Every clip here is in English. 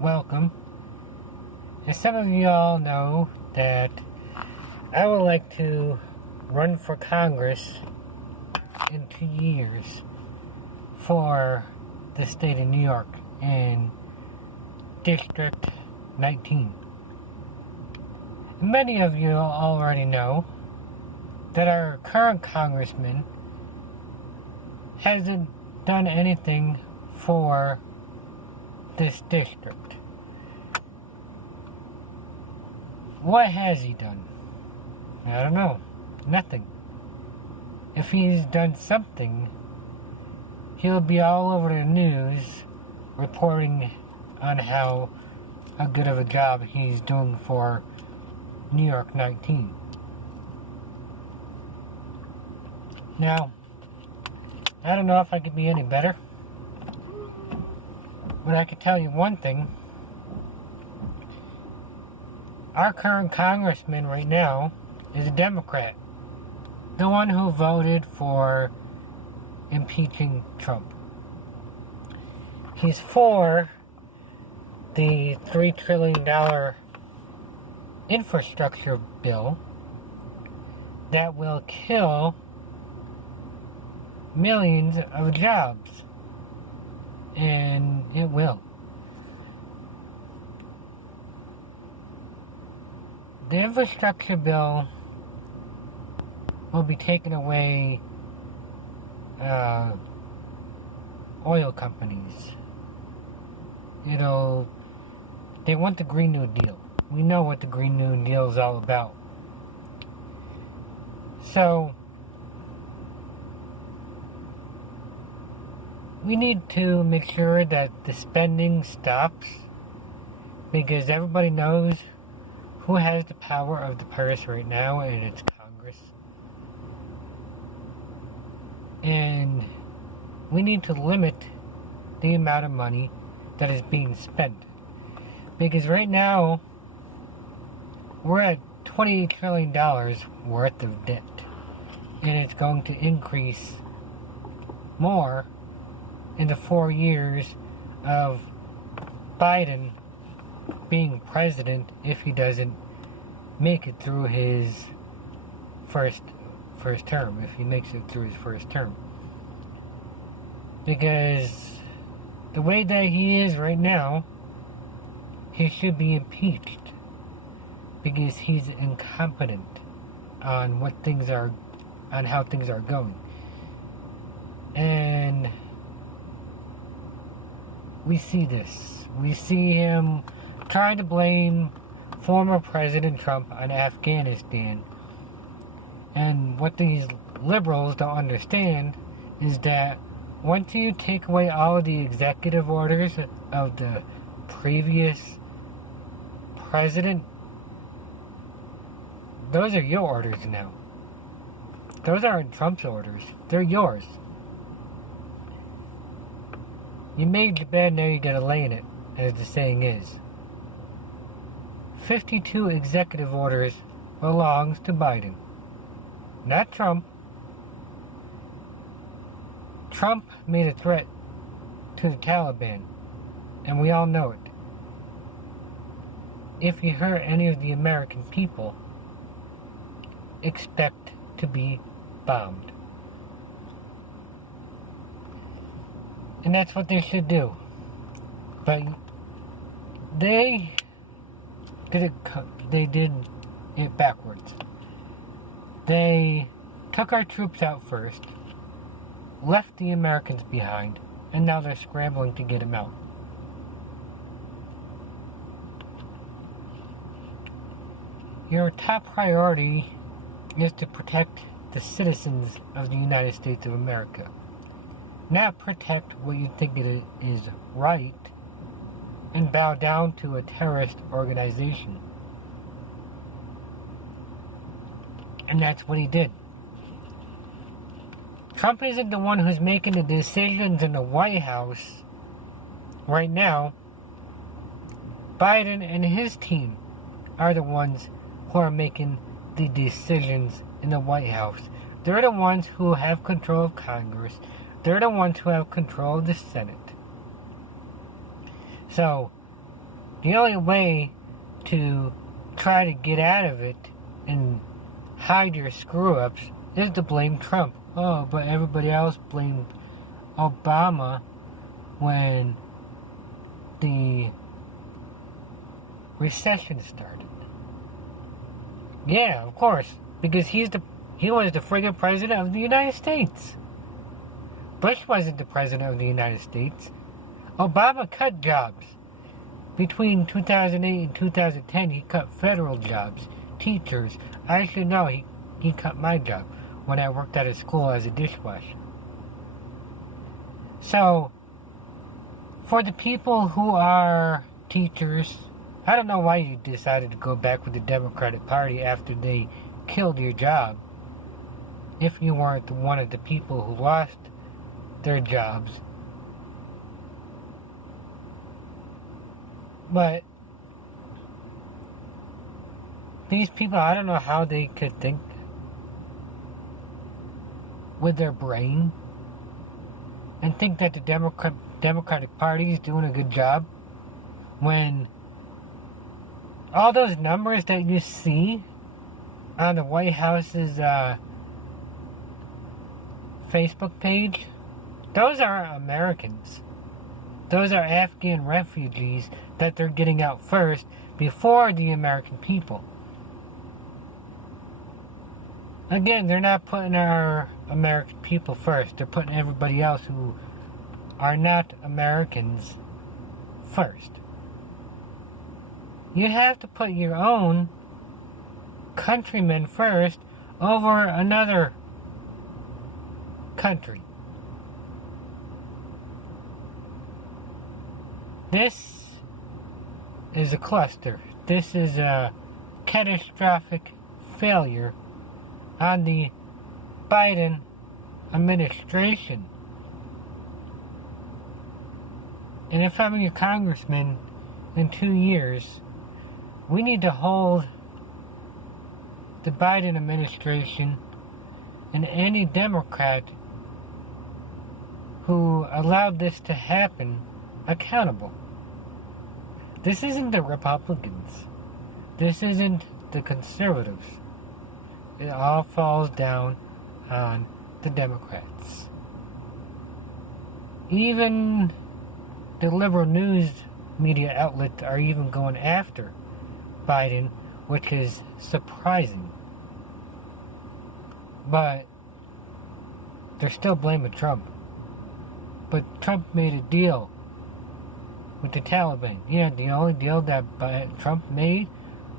welcome. As some of you all know that I would like to run for Congress in 2 years for the state of New York in District 19. Many of you already know that our current congressman hasn't done anything for this district. What has he done? I don't know. Nothing. If he's done something, he'll be all over the news reporting on how good of a job he's doing for New York 19. Now, I don't know if I could be any better, but I can tell you one thing. Our current congressman right now is a Democrat. The one who voted for impeaching Trump. He's for the $3 trillion infrastructure bill that will kill millions of jobs. And it will. The infrastructure bill will be taking away oil companies. They want the Green New Deal. We know what the Green New Deal is all about. So, we need to make sure that the spending stops, because everybody knows who has the power of the purse right now, and it's Congress. And we need to limit the amount of money that is being spent. Because right now, we're at $28 trillion worth of debt. And it's going to increase more in the 4 years of Biden being president if he doesn't make it through his first term, if he makes it through his first term. Because the way that he is right now, he should be impeached, because he's incompetent on how things are going. And we see this. We see him trying to blame former President Trump on Afghanistan. And what these liberals don't understand is that once you take away all of the executive orders of the previous president, those are your orders now. Those aren't Trump's orders. They're yours. You made your bed, now you gotta lay in it, as the saying is. 52 executive orders belongs to Biden, not Trump. Trump made a threat to the Taliban, and we all know it. If you hurt any of the American people, expect to be bombed. And that's what they should do. But they did it backwards. They took our troops out first, left the Americans behind, and now they're scrambling to get them out. Your top priority is to protect the citizens of the United States of America. Not protect what you think it is right and bow down to a terrorist organization. And that's what he did. Trump isn't the one who's making the decisions in the White House right now. Biden and his team are the ones who are making the decisions in the White House. They're the ones who have control of Congress. They're the ones who have control of the Senate. So, The only way to try to get out of it and hide your screw-ups is to blame Trump. Oh, but everybody else blamed Obama when the recession started. Yeah, of course, because he was the friggin' president of the United States. Bush wasn't the president of the United States. Obama cut jobs. Between 2008 and 2010, he cut federal jobs, teachers. I actually know he cut my job when I worked at a school as a dishwasher. So, for the people who are teachers, I don't know why you decided to go back with the Democratic Party after they killed your job. If you weren't one of the people who lost their jobs. But these people, I don't know how they could think with their brain and think that the Democratic Party is doing a good job when all those numbers that you see on the White House's Facebook page, those are Americans. Those are Afghan refugees that they're getting out first before the American people. Again, they're not putting our American people first. They're putting everybody else who are not Americans first. You have to put your own countrymen first over another country. This is a cluster. This is a catastrophic failure on the Biden administration. And if I'm a congressman in 2 years, we need to hold the Biden administration and any Democrat who allowed this to happen accountable. This isn't the Republicans. This isn't the conservatives. It all falls down on the Democrats. Even the liberal news media outlets are even going after Biden, which is surprising. But they're still blaming Trump. But Trump made a deal with the Taliban. Yeah, the only deal that Trump made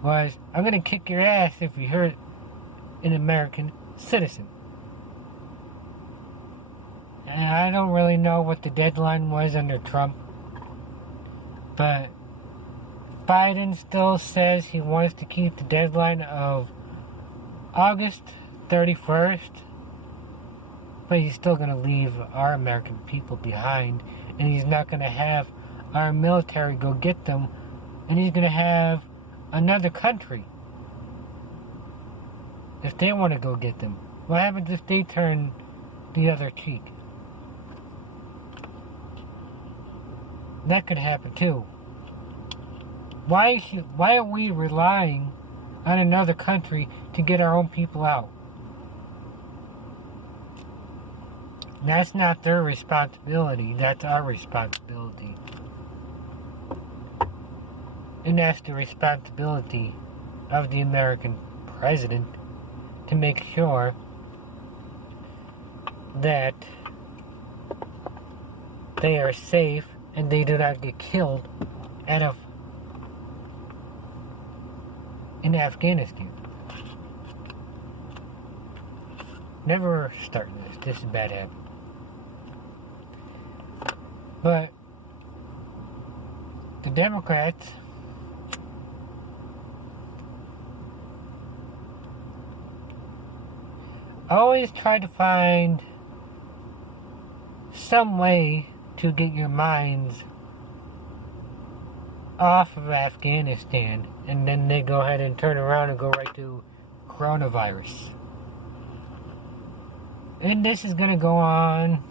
was, I'm going to kick your ass if you hurt an American citizen. And I don't really know what the deadline was under Trump, but Biden still says he wants to keep the deadline of August 31st, but he's still going to leave our American people behind, and he's not going to have our military go get them, and he's going to have another country if they want to go get them. What happens if they turn the other cheek? That could happen too. Why are we relying on another country to get our own people out? That's not their responsibility. That's our responsibility. And that's the responsibility of the American president to make sure that they are safe and they do not get killed in Afghanistan. Never start this. This is a bad habit. But the Democrats always try to find some way to get your minds off of Afghanistan, and then they go ahead and turn around and go right to coronavirus. And this is going to go on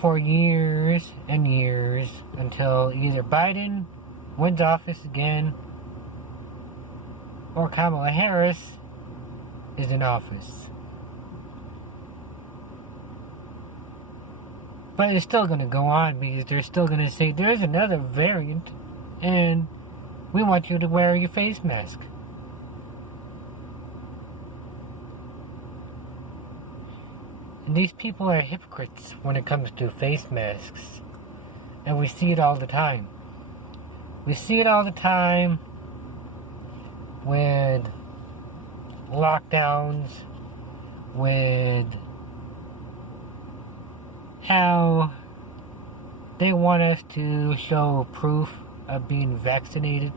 for years and years until either Biden wins office again or Kamala Harris is in office. But it's still going to go on because they're still going to say there's another variant and we want you to wear your face mask. And these people are hypocrites when it comes to face masks. And we see it all the time. We see it all the time with lockdowns, with how they want us to show proof of being vaccinated.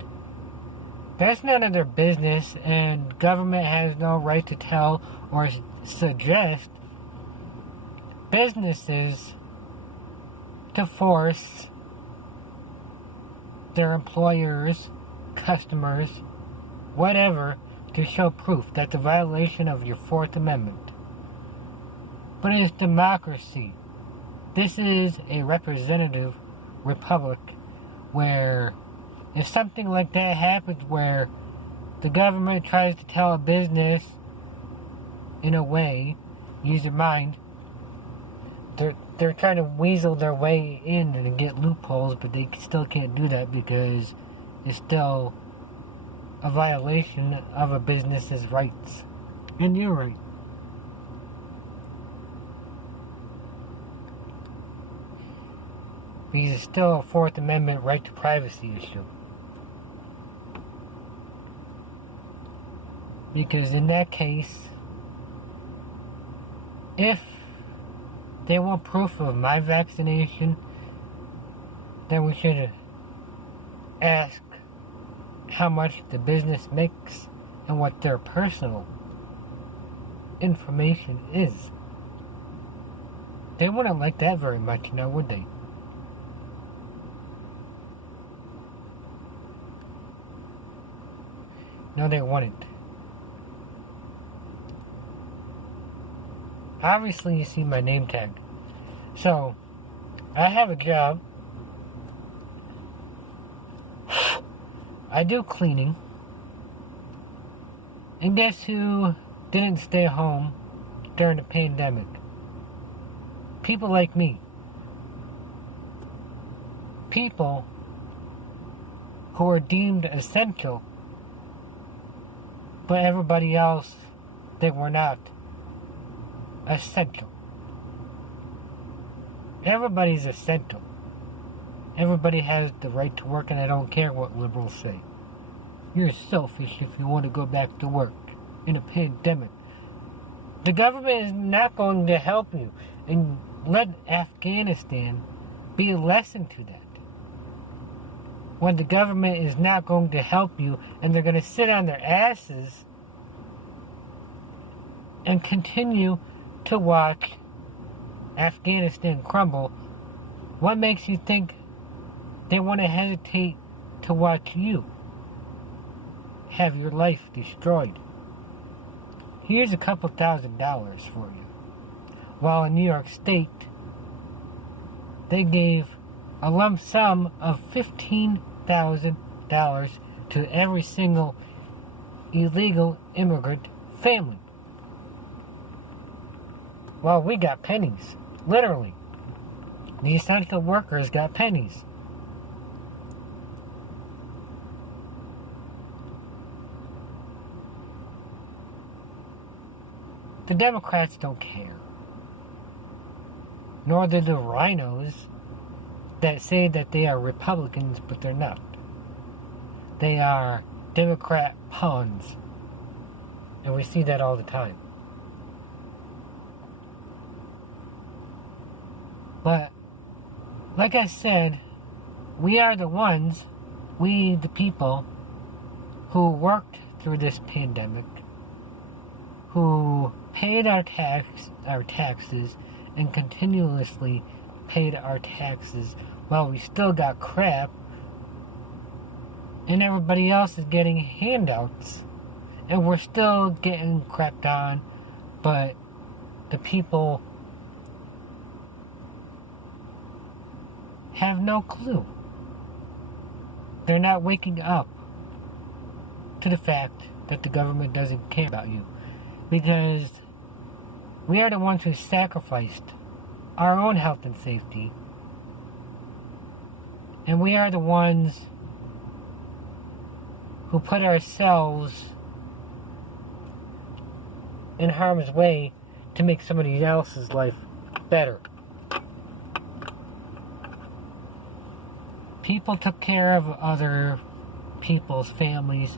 That's none of their business, and government has no right to tell or suggest businesses to force their employers, customers, whatever, to show proof. That's a violation of your Fourth Amendment. But it's democracy. This is a representative republic where if something like that happens where the government tries to tell a business in a way, use your mind, they're trying to weasel their way in and get loopholes, but they still can't do that because it's still a violation of a business's rights. And you're right. Because it's still a Fourth Amendment right to privacy issue. Because in that case, if they want proof of my vaccination, then we should ask how much the business makes and what their personal information is. They wouldn't like that very much now, would they? No, they wouldn't. Obviously, you see my name tag. So, I have a job. I do cleaning. And guess who didn't stay home during the pandemic? People like me. People who are deemed essential, but everybody else, they were not essential. Everybody's essential. Everybody has the right to work, and I don't care what liberals say. You're selfish if you want to go back to work in a pandemic. The government is not going to help you, and let Afghanistan be a lesson to that. When the government is not going to help you, and they're going to sit on their asses and continue to watch Afghanistan crumble, what makes you think they want to hesitate to watch you have your life destroyed? Here's a couple $1,000s for you. While in New York State, they gave a lump sum of $15,000 to every single illegal immigrant family. Well, we got pennies. Literally. The essential workers got pennies. The Democrats don't care. Nor do the rhinos that say that they are Republicans, but they're not. They are Democrat pawns. And we see that all the time. But, like I said, we are the ones, we the people, who worked through this pandemic, who paid our taxes, and continuously paid our taxes while we still got crap, and everybody else is getting handouts, and we're still getting crapped on, but the people have no clue. They're not waking up to the fact that the government doesn't care about you. Because we are the ones who sacrificed our own health and safety. And we are the ones who put ourselves in harm's way to make somebody else's life better. People took care of other people's families,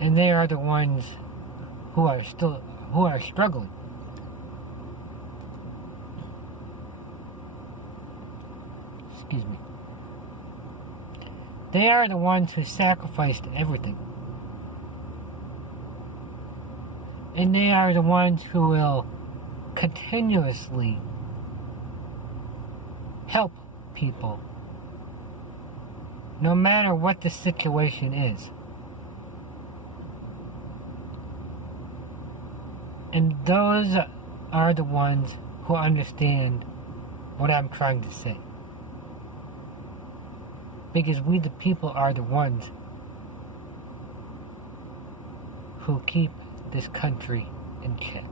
and they are the ones who are struggling. Excuse me. They are the ones who sacrificed everything. And they are the ones who will continuously help people, no matter what the situation is. And those are the ones who understand what I'm trying to say. Because we the people are the ones who keep this country in check.